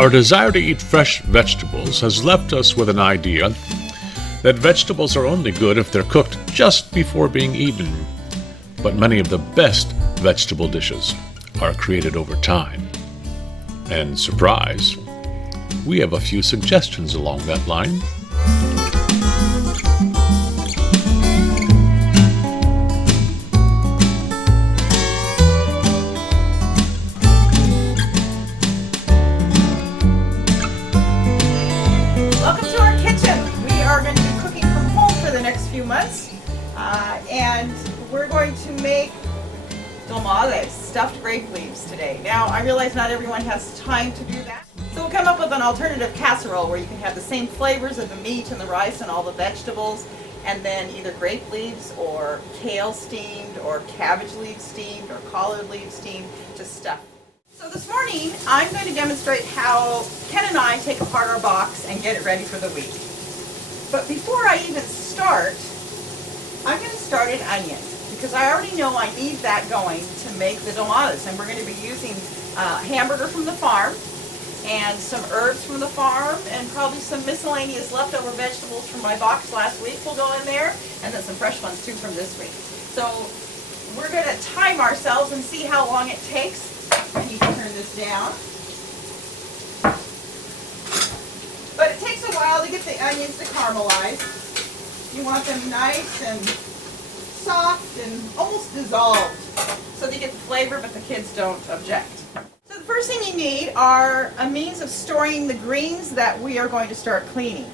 Our desire to eat fresh vegetables has left us with an idea that vegetables are only good if they're cooked just before being eaten. But many of the best vegetable dishes are created over time. And surprise, we have a few suggestions along that line. And we're going to make Dolmades, stuffed grape leaves today. Now, I realize not everyone has time to do that, so we'll come up with an alternative casserole where you can have the same flavors of the meat and the rice and all the vegetables, and then either grape leaves or kale steamed or cabbage leaves steamed or collard leaves steamed to stuff. So this morning, I'm going to demonstrate how Ken and I take apart our box and get it ready for the week. But before I even start, I'm going to start in onions because I already know I need that going to make the dolmades, and we're going to be using hamburger from the farm and some herbs from the farm and probably some miscellaneous leftover vegetables from my box last week will go in there, and then some fresh ones too from this week. So we're going to time ourselves and see how long it takes. I need to turn this down. But it takes a while to get the onions to caramelize. You want them nice and soft and almost dissolved so they get the flavor but the kids don't object. So the first thing you need are a means of storing the greens that we are going to start cleaning.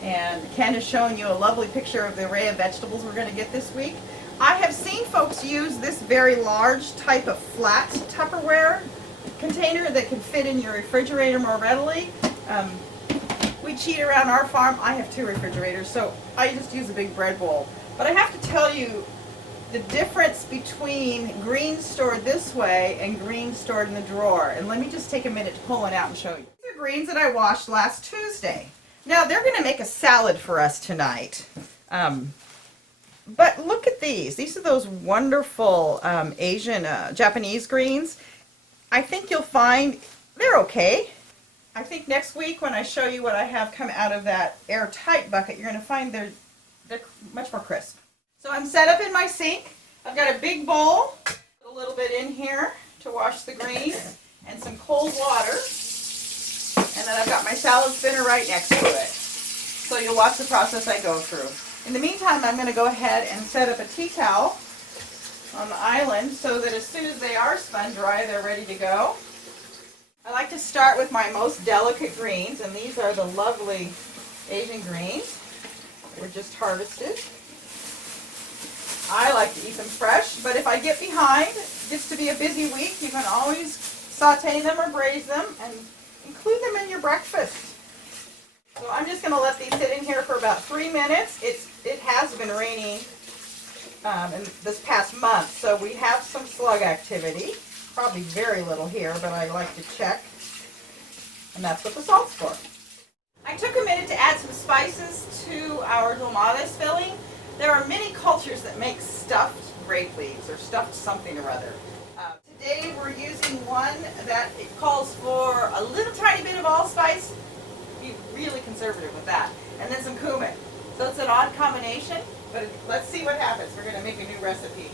And Ken is showing you a lovely picture of the array of vegetables we're going to get this week. I have seen folks use this very large type of flat Tupperware container that can fit in your refrigerator more readily. We cheat around our farm. I have 2 refrigerators, so I just use a big bread bowl. But I have to tell you the difference between greens stored this way and greens stored in the drawer. And let me just take a minute to pull one out and show you. These are greens that I washed last Tuesday. Now, they're going to make a salad for us tonight. But look at these. These are those wonderful Asian, Japanese greens. I think you'll find they're okay. I think next week when I show you what I have come out of that airtight bucket, you're going to find they're much more crisp. So I'm set up in my sink. I've got a big bowl, a little bit in here to wash the greens, and some cold water. And then I've got my salad spinner right next to it. So you'll watch the process I go through. In the meantime, I'm going to go ahead and set up a tea towel on the island so that as soon as they are spun dry, they're ready to go. I like to start with my most delicate greens, and these are the lovely Asian greens that were just harvested. I like to eat them fresh, but if I get behind, it gets to be a busy week, you can always saute them or braise them and include them in your breakfast. So I'm just going to let these sit in here for about 3 minutes. It has been raining in this past month, so we have some slug activity. Probably very little here, but I like to check. And that's what the salt's for. I took a minute to add some spices to our dolmades filling. There are many cultures that make stuffed grape leaves or stuffed something or other. Today we're using one that it calls for a little tiny bit of allspice. Be really conservative with that. And then some cumin. So it's an odd combination, but let's see what happens. We're going to make a new recipe.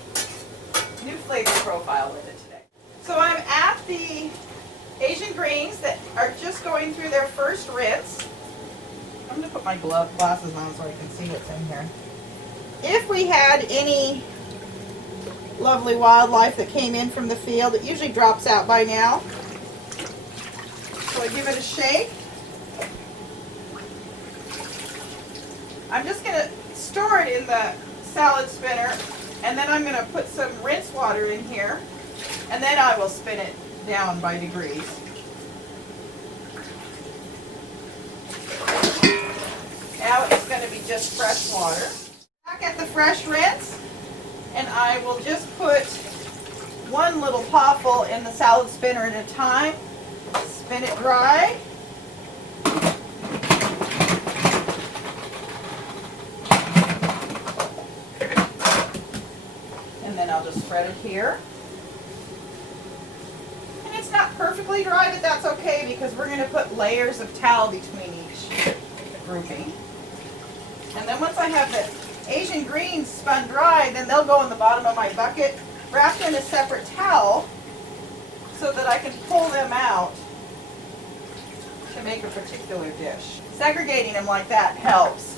New flavor profile with it today. So I'm at the Asian greens that are just going through their first rinse. I'm going to put my glasses on so I can see what's in here. If we had any lovely wildlife that came in from the field, it usually drops out by now. So I give it a shake. I'm just going to store it in the salad spinner, and then I'm going to put some rinse water in here, and then I will spin it down by degrees. Now it's going to be just fresh water. Back at the fresh rinse, and I will just put one little potful in the salad spinner at a time. Spin it dry. And then I'll just spread it here. And it's not perfectly dry, but that's okay because we're going to put layers of towel between each grouping. And then once I have the Asian greens spun dry, then they'll go in the bottom of my bucket, wrapped in a separate towel so that I can pull them out to make a particular dish. Segregating them like that helps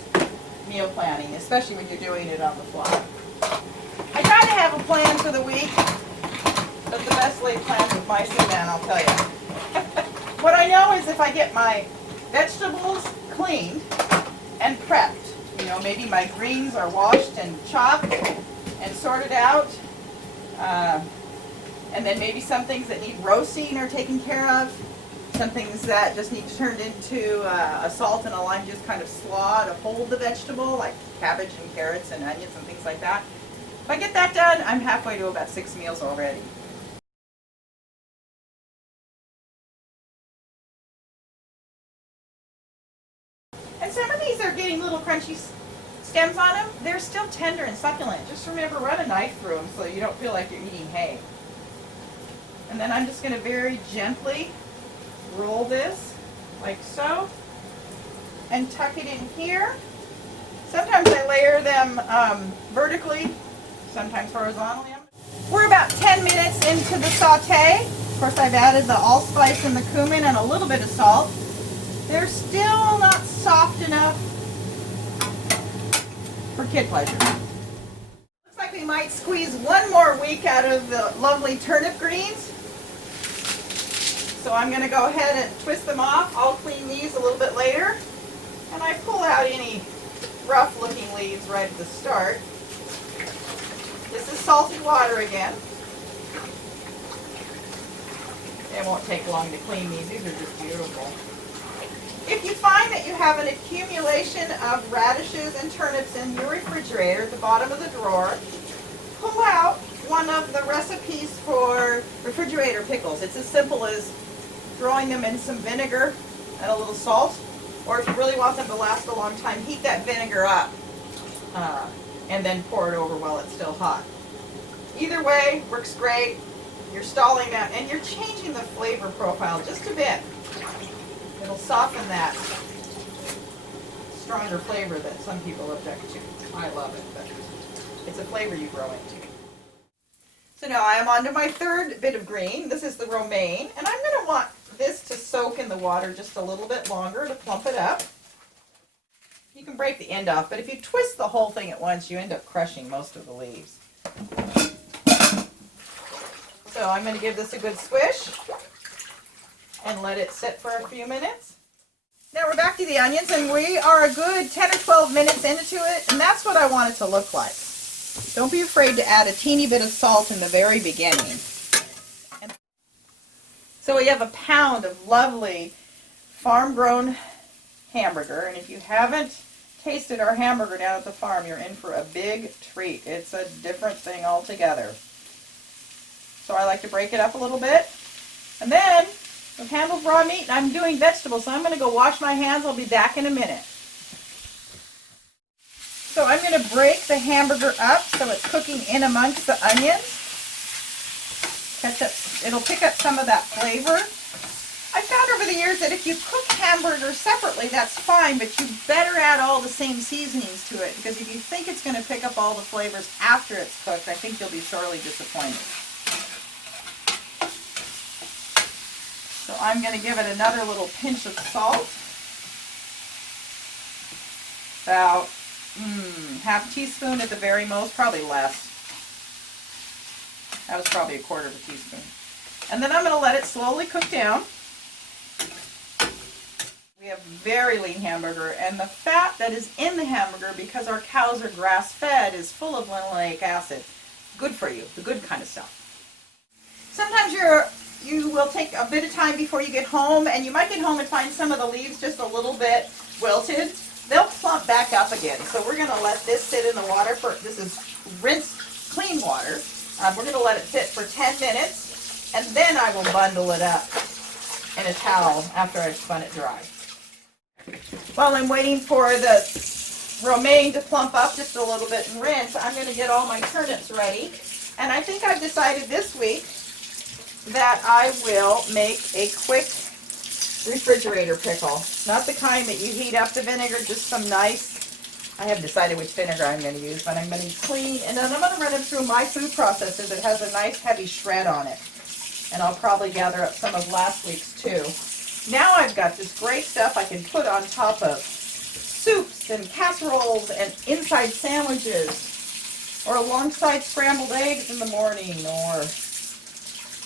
meal planning, especially when you're doing it on the fly. I try to have a plan for the week, but the best laid plans with mice and men, I'll tell you. What I know is if I get my vegetables cleaned and prepped, you know, maybe my greens are washed and chopped and sorted out, and then maybe some things that need roasting are taken care of, some things that just need turned into a salt and a lime just kind of slaw to hold the vegetable, like cabbage and carrots and onions and things like that. If I get that done, I'm halfway to about 6 meals already. And some of these are getting little crunchy stems on them. They're still tender and succulent. Just remember, run a knife through them so you don't feel like you're eating hay. And then I'm just going to very gently roll this like so and tuck it in here. Sometimes I layer them vertically, sometimes horizontally. We're about 10 minutes into the saute. Of course, I've added the allspice and the cumin and a little bit of salt. They're still not soft enough for kid pleasure. Looks like we might squeeze one more week out of the lovely turnip greens. So I'm going to go ahead and twist them off. I'll clean these a little bit later. And I pull out any rough looking leaves right at the start. This is salty water again. It won't take long to clean these. These are just beautiful. If you find that you have an accumulation of radishes and turnips in your refrigerator at the bottom of the drawer, pull out one of the recipes for refrigerator pickles. It's as simple as throwing them in some vinegar and a little salt, or if you really want them to last a long time, heat that vinegar up and then pour it over while it's still hot. Either way works great. You're stalling that and you're changing the flavor profile just a bit. It'll soften that stronger flavor that some people object to. I love it, but it's a flavor you grow into. So now I am on to my third bit of green. This is the romaine, and I'm going to want this to soak in the water just a little bit longer to plump it up. You can break the end off, but if you twist the whole thing at once, you end up crushing most of the leaves. So I'm going to give this a good swish and let it sit for a few minutes. Now we're back to the onions, and we are a good 10 or 12 minutes into it, and that's what I want it to look like. Don't be afraid to add a teeny bit of salt in the very beginning. So we have a pound of lovely farm-grown hamburger, and if you haven't tasted our hamburger down at the farm, you're in for a big treat. It's a different thing altogether. So I like to break it up a little bit, and then we've handled raw meat, and I'm doing vegetables, so I'm going to go wash my hands. I'll be back in a minute. So I'm going to break the hamburger up so it's cooking in amongst the onions. It'll pick up some of that flavor. I found over the years that if you cook hamburgers separately, that's fine, but you better add all the same seasonings to it, because if you think it's going to pick up all the flavors after it's cooked, I think you'll be sorely disappointed. So I'm going to give it another little pinch of salt. About half teaspoon at the very most, probably less. That was probably a quarter of a teaspoon. And then I'm going to let it slowly cook down. We have very lean hamburger, and the fat that is in the hamburger, because our cows are grass-fed, is full of linoleic acid. Good for you, the good kind of stuff. Sometimes you will take a bit of time before you get home, and you might get home and find some of the leaves just a little bit wilted. They'll plump back up again. So we're going to let this sit in the water for, this is rinsed, clean water. We're going to let it sit for 10 minutes, and then I will bundle it up in a towel after I've spun it dry. While I'm waiting for the romaine to plump up just a little bit and rinse, I'm going to get all my turnips ready. And I think I've decided this week that I will make a quick refrigerator pickle. Not the kind that you heat up the vinegar, just some nice, I haven't decided which vinegar I'm going to use, but I'm going to clean, and then I'm going to run it through my food processor that has a nice heavy shred on it. And I'll probably gather up some of last week's too. Now I've got this great stuff I can put on top of soups and casseroles and inside sandwiches, or alongside scrambled eggs in the morning, or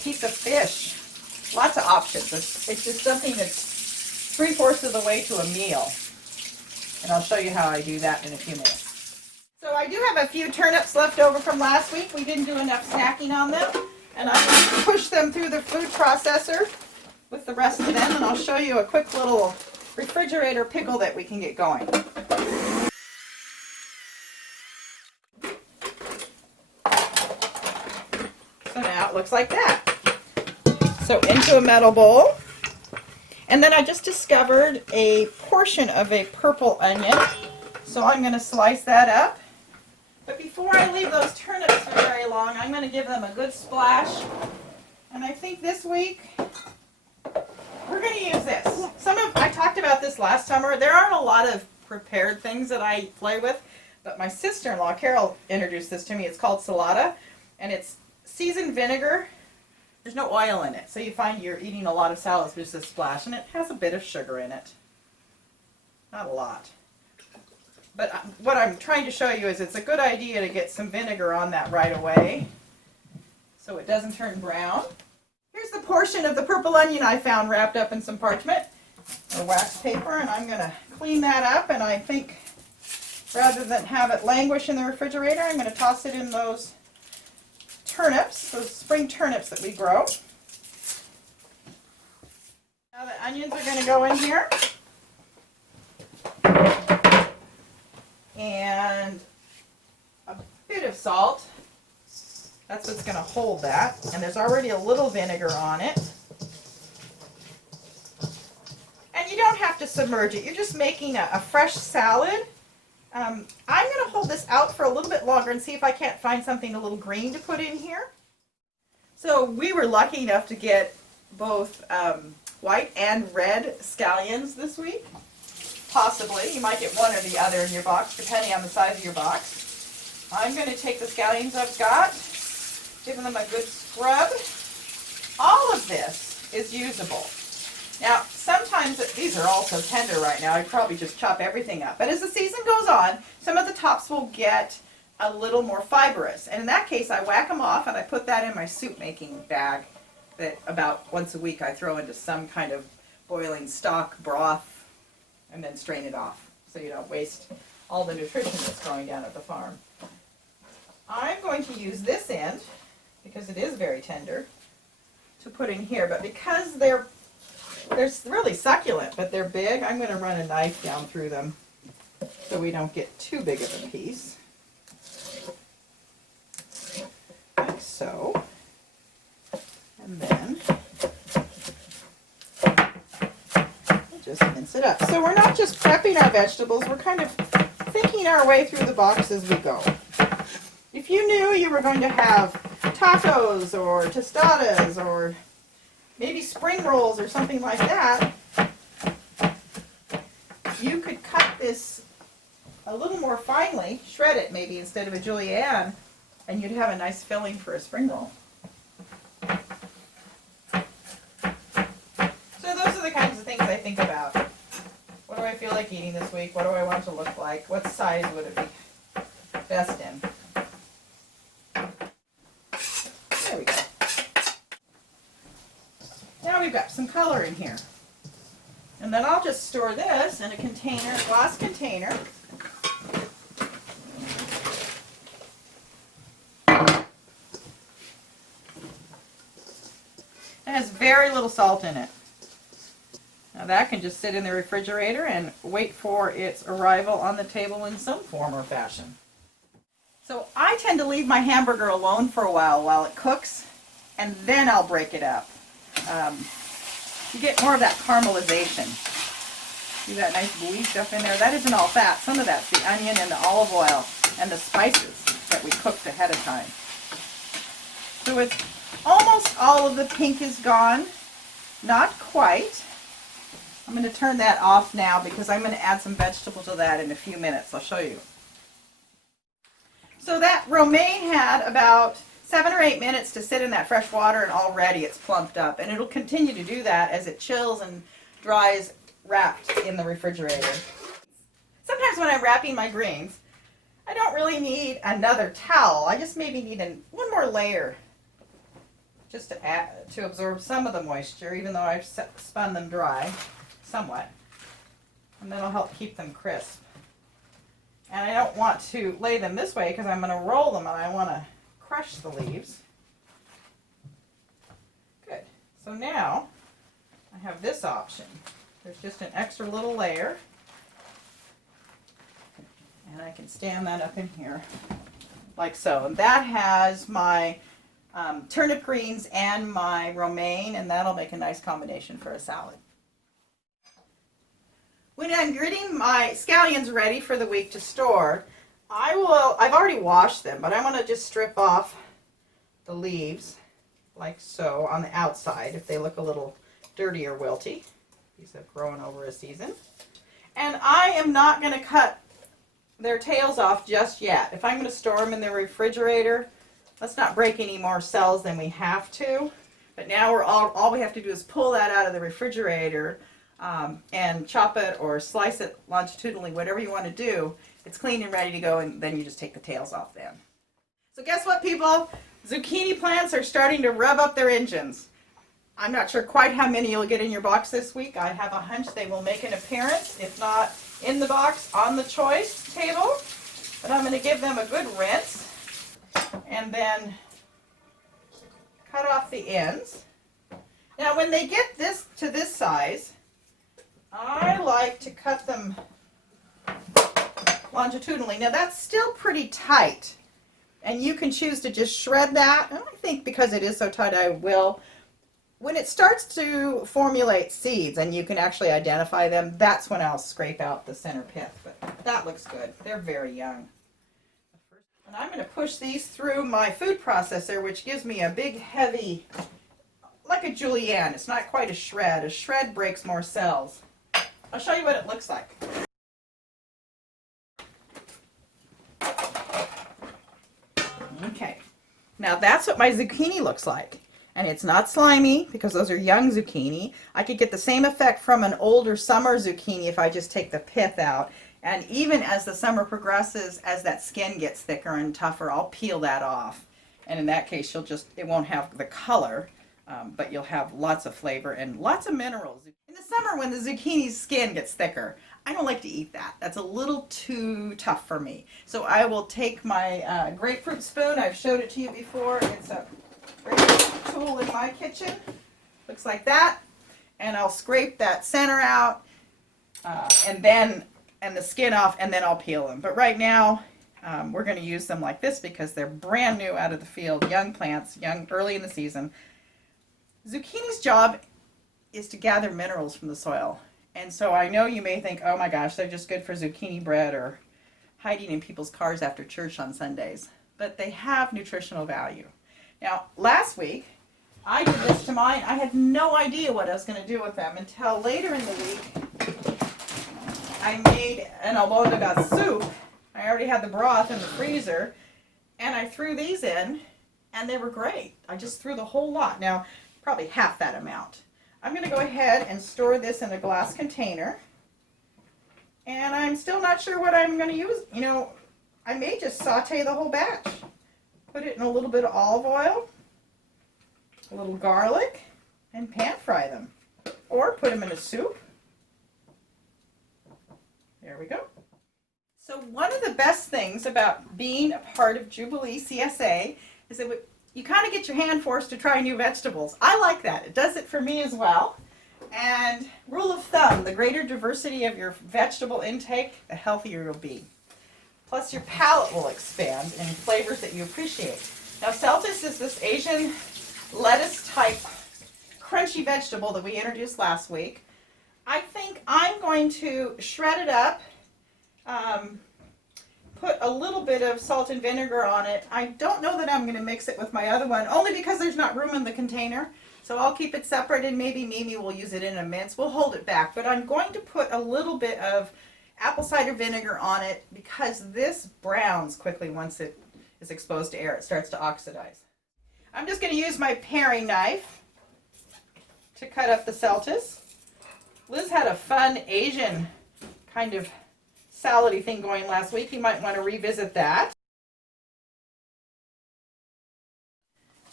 piece of fish. Lots of options. It's just something that's 3/4 of the way to a meal. And I'll show you how I do that in a few minutes. So I do have a few turnips left over from last week. We didn't do enough snacking on them. And I'm going to push them through the food processor with the rest of them. And I'll show you a quick little refrigerator pickle that we can get going. So now it looks like that. So into a metal bowl. And then I just discovered a portion of a purple onion. So I'm going to slice that up. But before I leave those turnips for very long, I'm going to give them a good splash. And I think this week we're going to use this. I talked about this last summer. There aren't a lot of prepared things that I play with, but my sister-in-law, Carol, introduced this to me. It's called salata, and it's seasoned vinegar. There's no oil in it, so you find you're eating a lot of salads with just a splash, and it has a bit of sugar in it. Not a lot. But what I'm trying to show you is it's a good idea to get some vinegar on that right away so it doesn't turn brown. Here's the portion of the purple onion I found wrapped up in some parchment or wax paper, and I'm going to clean that up, and I think rather than have it languish in the refrigerator, I'm going to toss it in those turnips, those spring turnips that we grow. Now the onions are going to go in here. And a bit of salt. That's what's going to hold that. And there's already a little vinegar on it. And you don't have to submerge it. You're just making a fresh salad. I'm going to hold this out for a little bit longer and see if I can't find something a little green to put in here. So we were lucky enough to get both white and red scallions this week. Possibly. You might get one or the other in your box, depending on the size of your box. I'm going to take the scallions I've got, give them a good scrub. All of this is usable. Now, sometimes these are all so tender right now, I'd probably just chop everything up. But as the season goes on, some of the tops will get a little more fibrous. And in that case, I whack them off and I put that in my soup making bag that about once a week I throw into some kind of boiling stock broth and then strain it off so you don't waste all the nutrition that's going down at the farm. I'm going to use this end, because it is very tender, to put in here. But because they're really succulent, but they're big, I'm going to run a knife down through them so we don't get too big of a piece. Like so. And then just mince it up. So we're not just prepping our vegetables, we're kind of thinking our way through the box as we go. If you knew you were going to have tacos or tostadas or maybe spring rolls or something like that, you could cut this a little more finely, shred it maybe instead of a julienne, and you'd have a nice filling for a spring roll. The kinds of things I think about. What do I feel like eating this week? What do I want to look like? What size would it be best in? There we go. Now we've got some color in here. And then I'll just store this in a container, a glass container. It has very little salt in it. Now that can just sit in the refrigerator and wait for its arrival on the table in some form or fashion. So I tend to leave my hamburger alone for a while it cooks, and then I'll break it up. you get more of that caramelization. See that nice gooey stuff in there? That isn't all fat. Some of that's the onion and the olive oil and the spices that we cooked ahead of time. So it's almost all of the pink is gone. Not quite. I'm going to turn that off now because I'm going to add some vegetable to that in a few minutes. I'll show you. So that romaine had about 7 or 8 minutes to sit in that fresh water, and already it's plumped up. And it'll continue to do that as it chills and dries wrapped in the refrigerator. Sometimes when I'm wrapping my greens, I don't really need another towel. I just maybe need one more layer just to absorb some of the moisture, even though I've spun them dry somewhat. And that'll help keep them crisp. And I don't want to lay them this way because I'm going to roll them and I want to crush the leaves. Good. So now I have this option. There's just an extra little layer. And I can stand that up in here like so. And that has my turnip greens and my romaine, and that'll make a nice combination for a salad. When I'm getting my scallions ready for the week to store, I've already washed them, but I want to just strip off the leaves like so on the outside if they look a little dirty or wilty. These have grown over a season. And I am not going to cut their tails off just yet. If I'm going to store them in the refrigerator, let's not break any more cells than we have to. But now all we have to do is pull that out of the refrigerator and chop it or slice it longitudinally, whatever you want to do. It's clean and ready to go, and then you just take the tails off then. So guess what, people? Zucchini plants are starting to rev up their engines. I'm not sure quite how many you'll get in your box this week. I have a hunch they will make an appearance, if not in the box, on the choice table. But I'm going to give them a good rinse and then cut off the ends. Now when they get this to this size, I like to cut them longitudinally. Now that's still pretty tight, and you can choose to just shred that. And I think because it is so tight, I will. When it starts to formulate seeds and you can actually identify them, that's when I'll scrape out the center pith. But that looks good. They're very young. And I'm going to push these through my food processor, which gives me a big, heavy, like a julienne. It's not quite a shred. A shred breaks more cells. I'll show you what it looks like. Okay. Now that's what my zucchini looks like. And it's not slimy because those are young zucchini. I could get the same effect from an older summer zucchini if I just take the pith out. And even as the summer progresses, as that skin gets thicker and tougher, I'll peel that off. And in that case, it won't have the color, but you'll have lots of flavor and lots of minerals. In the summer, when the zucchini's skin gets thicker, I don't like to eat that. That's a little too tough for me. So I will take my grapefruit spoon. I've showed it to you before. It's a great tool in my kitchen. Looks like that. And I'll scrape that center out and the skin off, and then I'll peel them. But right now, we're going to use them like this because they're brand new out of the field, young plants, early in the season. Zucchini's job is to gather minerals from the soil. And so I know you may think, oh my gosh, they're just good for zucchini bread or hiding in people's cars after church on Sundays. But they have nutritional value. Now, last week, I did this to mine. I had no idea what I was going to do with them until later in the week. I made an almond soup. I already had the broth in the freezer, and I threw these in, and they were great. I just threw the whole lot. Now, probably half that amount. I'm going to go ahead and store this in a glass container, and I'm still not sure what I'm going to use. You know, I may just saute the whole batch. Put it in a little bit of olive oil, a little garlic, and pan fry them. Or put them in a soup. There we go. So one of the best things about being a part of Jubilee CSA is that you kind of get your hand forced to try new vegetables. I like that. It does it for me as well. And rule of thumb, the greater diversity of your vegetable intake, the healthier you'll be. Plus your palate will expand in flavors that you appreciate. Now celtis is this Asian lettuce type crunchy vegetable that we introduced last week. I think I'm going to shred it up, put a little bit of salt and vinegar on it. I don't know that I'm going to mix it with my other one, only because there's not room in the container. So I'll keep it separate, and maybe Mimi will use it in a mince. We'll hold it back, but I'm going to put a little bit of apple cider vinegar on it because this browns quickly once it is exposed to air. It starts to oxidize. I'm just going to use my paring knife to cut up the celtus. Liz had a fun Asian kind of salady thing going last week. You might want to revisit that.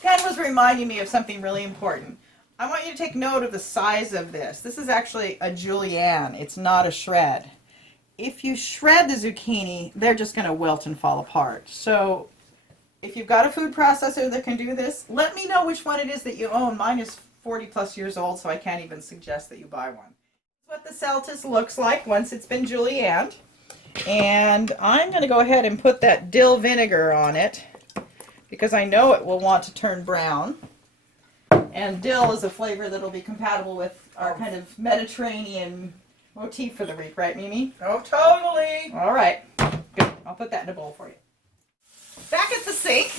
Ken was reminding me of something really important. I want you to take note of the size of this. This is actually a julienne. It's not a shred. If you shred the zucchini, they're just going to wilt and fall apart. So if you've got a food processor that can do this, let me know which one it is that you own. Mine is 40 plus years old, so I can't even suggest that you buy one. What the celtus looks like once it's been julienned. And I'm going to go ahead and put that dill vinegar on it because I know it will want to turn brown. And dill is a flavor that will be compatible with our kind of Mediterranean motif for the week, right, Mimi? Oh, totally. All right. Good. I'll put that in a bowl for you. Back at the sink,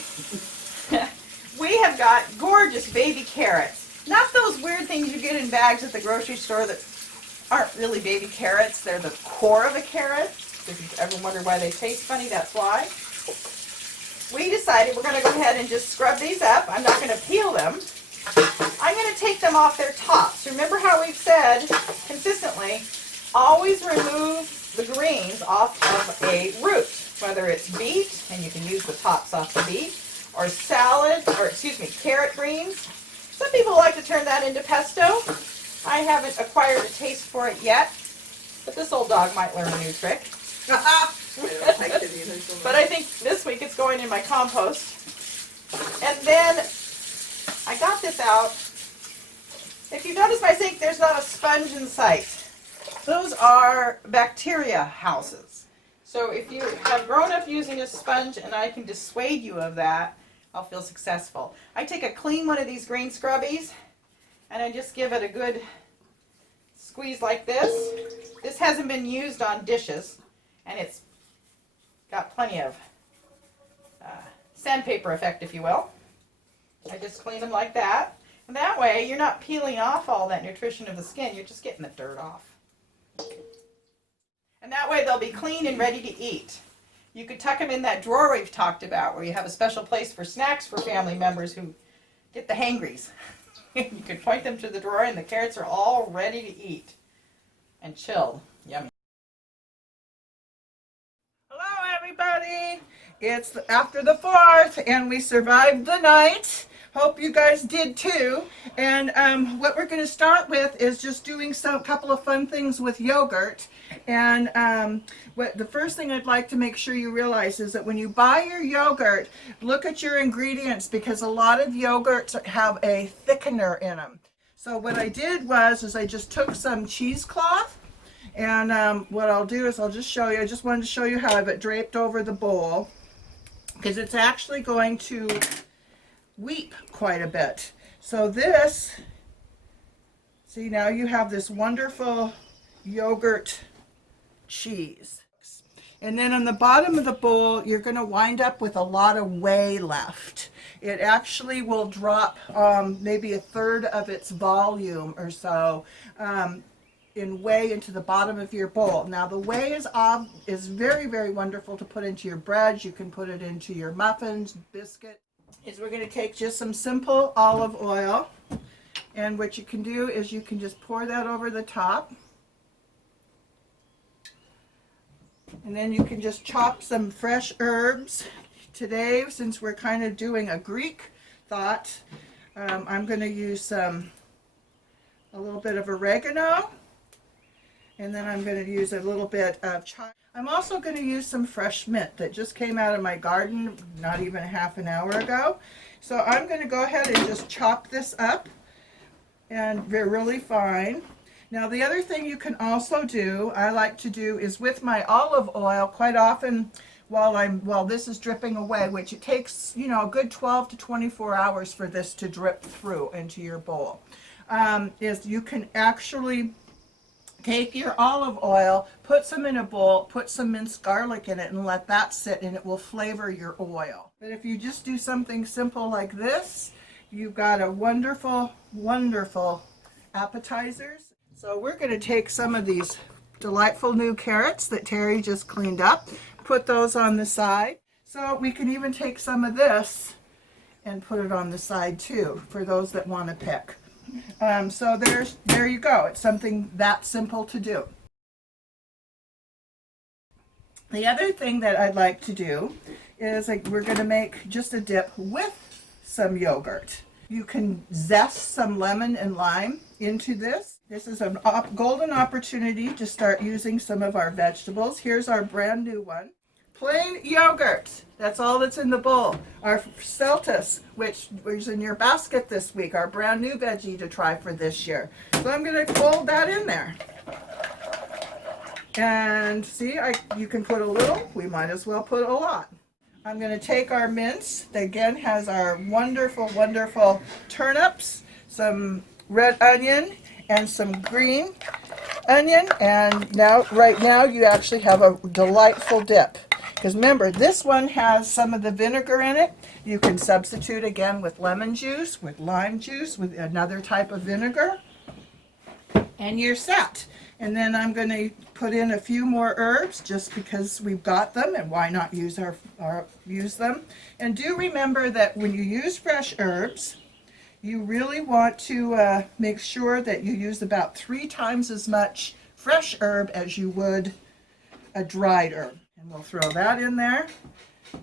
we have got gorgeous baby carrots. Not those weird things you get in bags at the grocery store that aren't really baby carrots. They're the core of a carrot. If you've ever wondered why they taste funny, that's why. We decided we're going to go ahead and just scrub these up. I'm not going to peel them. I'm going to take them off their tops. Remember how we've said consistently, always remove the greens off of a root, whether it's beet, and you can use the tops off the beet, or salad, or excuse me, carrot greens. Some people like to turn that into pesto. I haven't acquired a taste for it yet, but this old dog might learn a new trick. But I think this week it's going in my compost. And then I got this out. If you notice my sink, there's not a sponge in sight. Those are bacteria houses. So if you have grown up using a sponge and I can dissuade you of that, I'll feel successful. I take a clean one of these green scrubbies and I just give it a good squeeze like this. This hasn't been used on dishes and it's got plenty of sandpaper effect, if you will. I just clean them like that. And that way you're not peeling off all that nutrition of the skin, you're just getting the dirt off. And that way they'll be clean and ready to eat. You could tuck them in that drawer we've talked about where you have a special place for snacks for family members who get the hangries. You could point them to the drawer and the carrots are all ready to eat and chilled. Yummy. Hello, everybody. It's after the 4th, and we survived the night. Hope you guys did too. And what we're going to start with is just doing a couple of fun things with yogurt. And the first thing I'd like to make sure you realize is that when you buy your yogurt, look at your ingredients because a lot of yogurts have a thickener in them. So what I did was I just took some cheesecloth, and what I'll do is I'll just show you. I just wanted to show you how I have it draped over the bowl because it's actually going to weep quite a bit. So this, see, now you have this wonderful yogurt cheese. And then on the bottom of the bowl, you're going to wind up with a lot of whey left. It actually will drop maybe a third of its volume or so in whey into the bottom of your bowl. Now the whey is very, very wonderful to put into your breads. You can put it into your muffins, biscuit. We're going to take just some simple olive oil, and what you can do is you can just pour that over the top, and then you can just chop some fresh herbs. Today, since we're kind of doing a Greek thought, I'm going to use a little bit of oregano, and then I'm going to use a little bit of chili. I'm also going to use some fresh mint that just came out of my garden not even half an hour ago. So I'm going to go ahead and just chop this up and they're really fine. Now the other thing you can also do, I like to do, is with my olive oil quite often while this is dripping away, which it takes, you know, a good 12 to 24 hours for this to drip through into your bowl. is you can actually take your olive oil, put some in a bowl, put some minced garlic in it, and let that sit, and it will flavor your oil. But if you just do something simple like this, you've got a wonderful, wonderful appetizers. So we're going to take some of these delightful new carrots that Terry just cleaned up, put those on the side. So we can even take some of this and put it on the side too, for those that want to pick. So there you go. It's something that simple to do. The other thing that I'd like to do is we're going to make just a dip with some yogurt. You can zest some lemon and lime into this. This is a golden opportunity to start using some of our vegetables. Here's our brand new one. Plain yogurt. That's all that's in the bowl. Our Celtis, which was in your basket this week, our brand new veggie to try for this year. So I'm going to fold that in there. And see, you can put a little. We might as well put a lot. I'm going to take our mince that again has our wonderful, wonderful turnips, some red onion, and some green onion. And now, right now, you actually have a delightful dip. Because remember, this one has some of the vinegar in it. You can substitute again with lemon juice, with lime juice, with another type of vinegar. And you're set. And then I'm going to put in a few more herbs just because we've got them, and why not use use them. And do remember that when you use fresh herbs, you really want to make sure that you use about 3 times as much fresh herb as you would a dried herb. And we'll throw that in there.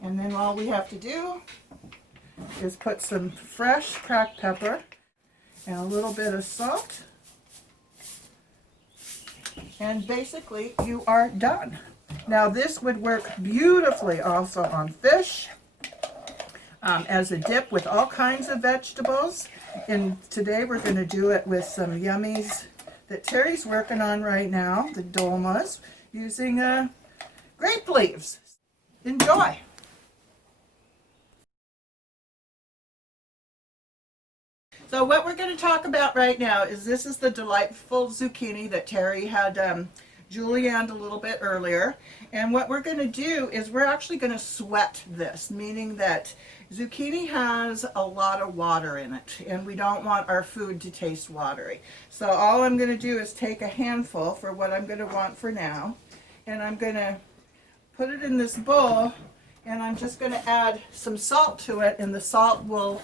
And then all we have to do is put some fresh cracked pepper and a little bit of salt. And basically you are done. Now this would work beautifully also on fish, as a dip with all kinds of vegetables. And today we're going to do it with some yummies that Terry's working on right now, the dolmas, using grape leaves. Enjoy. So what we're going to talk about right now is this is the delightful zucchini that Terry had julienned a little bit earlier. And what we're going to do is we're actually going to sweat this, meaning that zucchini has a lot of water in it, and we don't want our food to taste watery. So all I'm going to do is take a handful for what I'm going to want for now, and I'm going to put it in this bowl, and I'm just going to add some salt to it, and the salt will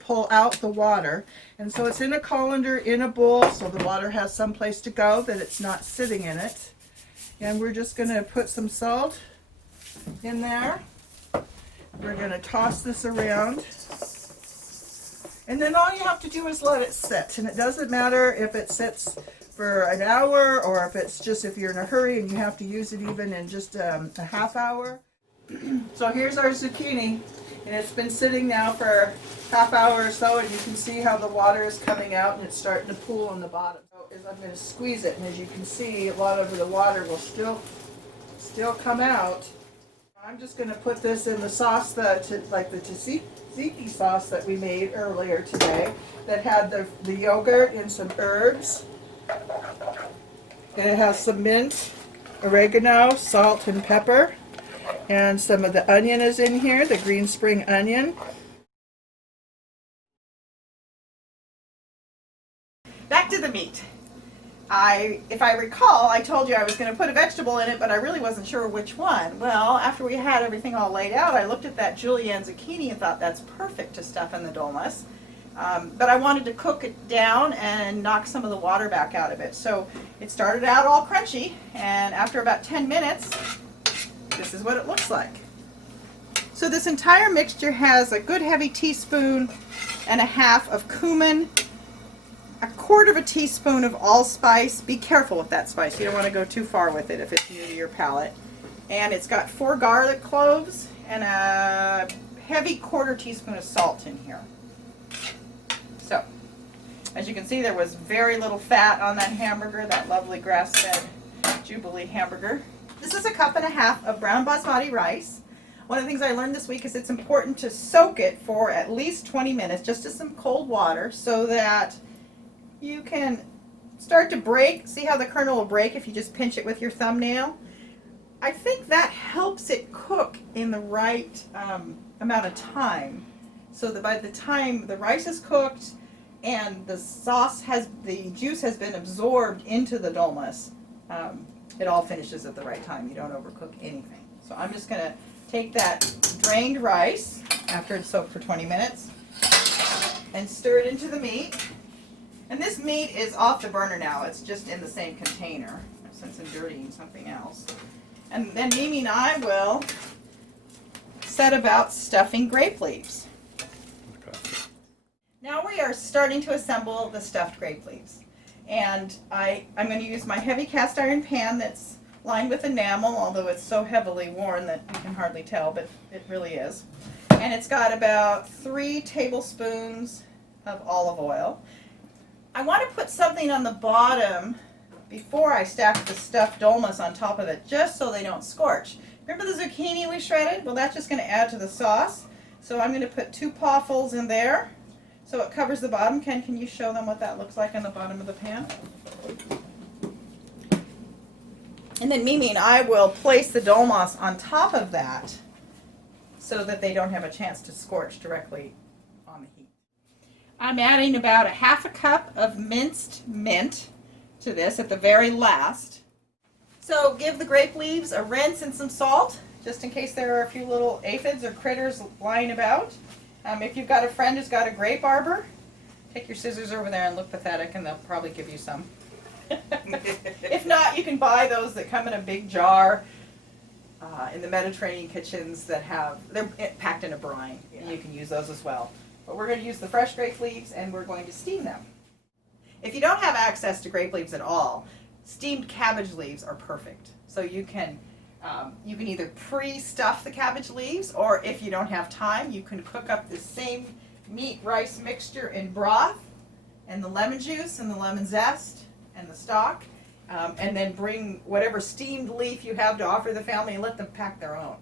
pull out the water. And so it's in a colander, in a bowl, so the water has some place to go, that it's not sitting in it. And we're just going to put some salt in there. We're going to toss this around. And then all you have to do is let it sit. And it doesn't matter if it sits for an hour, or if it's just if you're in a hurry and you have to use it even in just a half hour. So here's our zucchini, and it's been sitting now for half hour or so, and you can see how the water is coming out and it's starting to pool on the bottom. So I'm going to squeeze it, and as you can see, a lot of the water will still come out. I'm just going to put this in the sauce, like the tzatziki sauce that we made earlier today, that had the yogurt and some herbs. And it has some mint, oregano, salt, and pepper. And some of the onion is in here, the green spring onion. Back to the meat. If I recall, I told you I was going to put a vegetable in it, but I really wasn't sure which one. Well, after we had everything all laid out, I looked at that julienne zucchini and thought that's perfect to stuff in the dolmas. But I wanted to cook it down and knock some of the water back out of it. So it started out all crunchy, and after about 10 minutes, this is what it looks like. So this entire mixture has a good heavy teaspoon and a half of cumin, a quarter of a teaspoon of allspice. Be careful with that spice. You don't want to go too far with it if it's new to your palate. And it's got 4 garlic cloves and a heavy quarter teaspoon of salt in here. So, as you can see, there was very little fat on that hamburger, that lovely grass-fed Jubilee hamburger. This is a cup and a half of brown basmati rice. One of the things I learned this week is it's important to soak it for at least 20 minutes, just in some cold water, so that you can start to break. See how the kernel will break if you just pinch it with your thumbnail? I think that helps it cook in the right amount of time, so that by the time the rice is cooked and the juice has been absorbed into the dolmas, it all finishes at the right time. You don't overcook anything. So I'm just going to take that drained rice after it's soaked for 20 minutes and stir it into the meat. And this meat is off the burner now. It's just in the same container since I'm dirtying something else. And then Mimi and I will set about stuffing grape leaves. Okay. Now we are starting to assemble the stuffed grape leaves. And I'm going to use my heavy cast iron pan that's lined with enamel, although it's so heavily worn that you can hardly tell, but it really is. And it's got about 3 tablespoons of olive oil. I want to put something on the bottom before I stack the stuffed dolmas on top of it, just so they don't scorch. Remember the zucchini we shredded? Well, that's just going to add to the sauce. So I'm going to put 2 pawfuls in there so it covers the bottom. Ken, can you show them what that looks like on the bottom of the pan? And then Mimi and I will place the dolmas on top of that so that they don't have a chance to scorch directly on the heat. I'm adding about 1/2 cup of minced mint to this at the very last. So give the grape leaves a rinse and some salt, just in case there are a few little aphids or critters lying about. If you've got a friend who's got a grape arbor, take your scissors over there and look pathetic and they'll probably give you some. If not, you can buy those that come in a big jar in the Mediterranean kitchens they're packed in a brine, and you can use those as well. But we're going to use the fresh grape leaves and we're going to steam them. If you don't have access to grape leaves at all, steamed cabbage leaves are perfect. So you can either pre-stuff the cabbage leaves, or if you don't have time, you can cook up the same meat-rice mixture in broth and the lemon juice and the lemon zest and the stock, and then bring whatever steamed leaf you have to offer the family and let them pack their own.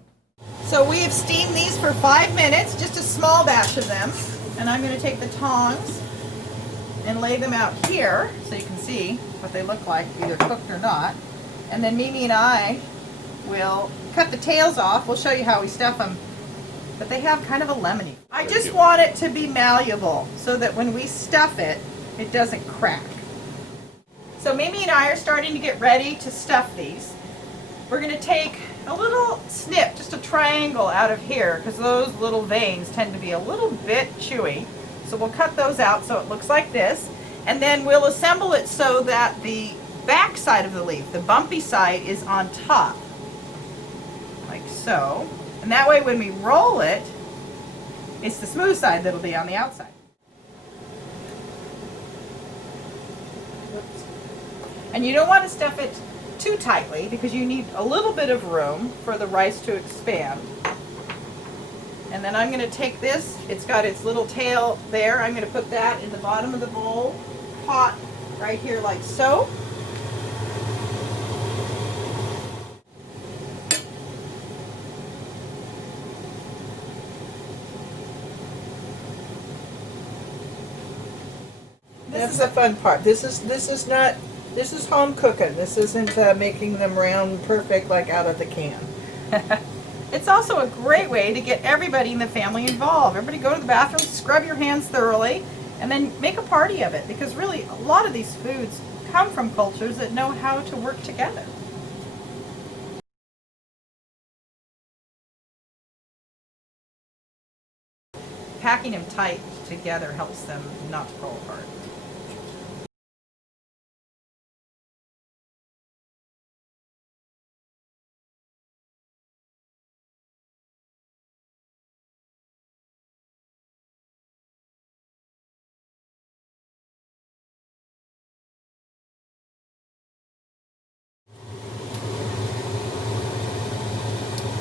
So we have steamed these for 5 minutes, just a small batch of them, and I'm going to take the tongs and lay them out here so you can see what they look like, either cooked or not. And then Mimi and I will cut the tails off. We'll show you how we stuff them, but they have kind of a lemony. I just want it to be malleable so that when we stuff it, it doesn't crack. So Mimi and I are starting to get ready to stuff these. We're going to take a little snip, just a triangle out of here, because those little veins tend to be a little bit chewy. So we'll cut those out so it looks like this, and then we'll assemble it so that the back side of the leaf, the bumpy side, is on top, like so. And that way when we roll it, it's the smooth side that'll be on the outside. And you don't want to stuff it too tightly because you need a little bit of room for the rice to expand. And then I'm going to take this, it's got its little tail there, I'm going to put that in the bottom of the bowl, pot right here like so. That's the fun part. This is home cooking. This isn't making them round perfect like out of the can. It's also a great way to get everybody in the family involved. Everybody go to the bathroom, scrub your hands thoroughly, and then make a party of it, because really a lot of these foods come from cultures that know how to work together. Packing them tight together helps them not to fall apart.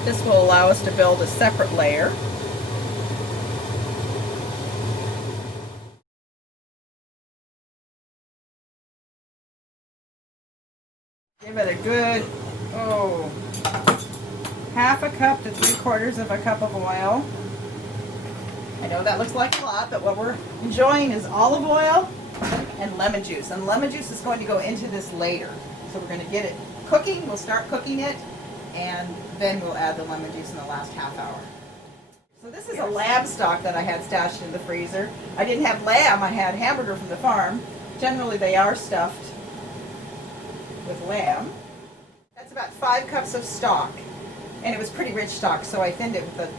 This will allow us to build a separate layer. Give it a good, 1/2 cup to 3/4 of a cup of oil. I know that looks like a lot, but what we're enjoying is olive oil and lemon juice. And lemon juice is going to go into this later. So we're going to get it cooking, we'll start cooking it, and then we'll add the lemon juice in the last half hour. So this is a lamb stock that I had stashed in the freezer. I didn't have lamb, I had hamburger from the farm. Generally they are stuffed with lamb. That's about 5 cups of stock. And it was pretty rich stock, so I thinned it with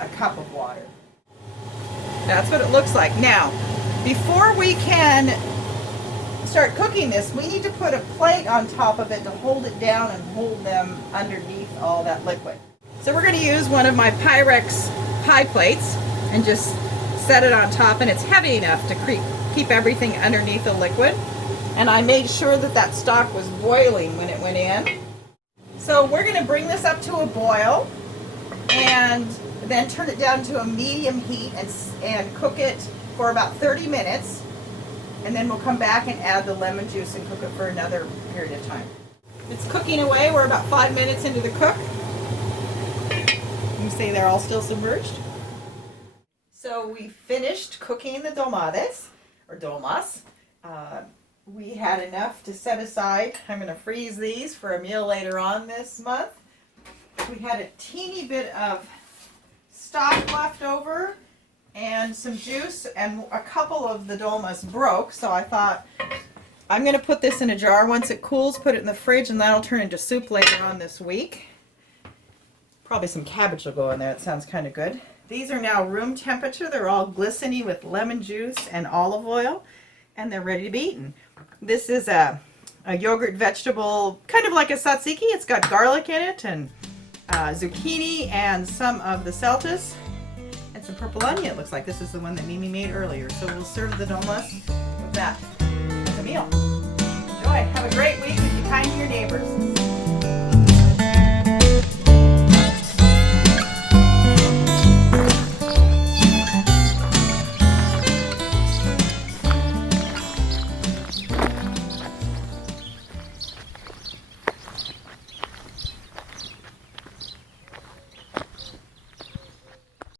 a cup of water. That's what it looks like. Now, before we can start cooking this, we need to put a plate on top of it to hold it down and hold them underneath all that liquid. So we're going to use one of my Pyrex pie plates and just set it on top, and it's heavy enough to keep everything underneath the liquid. And I made sure that that stock was boiling when it went in. So we're going to bring this up to a boil and then turn it down to a medium heat and cook it for about 30 minutes. And then we'll come back and add the lemon juice and cook it for another period of time. It's cooking away. We're about 5 minutes into the cook. You see they're all still submerged. So we finished cooking the dolmades, or dolmas. We had enough to set aside. I'm going to freeze these for a meal later on this month. We had a teeny bit of stock left over and some juice, and a couple of the dolmas broke, so I thought I'm going to put this in a jar. Once it cools, put it in the fridge, and that'll turn into soup later on this week. Probably some cabbage will go in there. It sounds kind of good. These are now room temperature. They're all glistening with lemon juice and olive oil, and they're ready to be eaten. This is a yogurt vegetable, kind of like a tzatziki. It's got garlic in it, and zucchini, and some of the celtas, and some purple onion. It looks like this is the one that Mimi made earlier. So we'll serve the dolmas with that as a meal.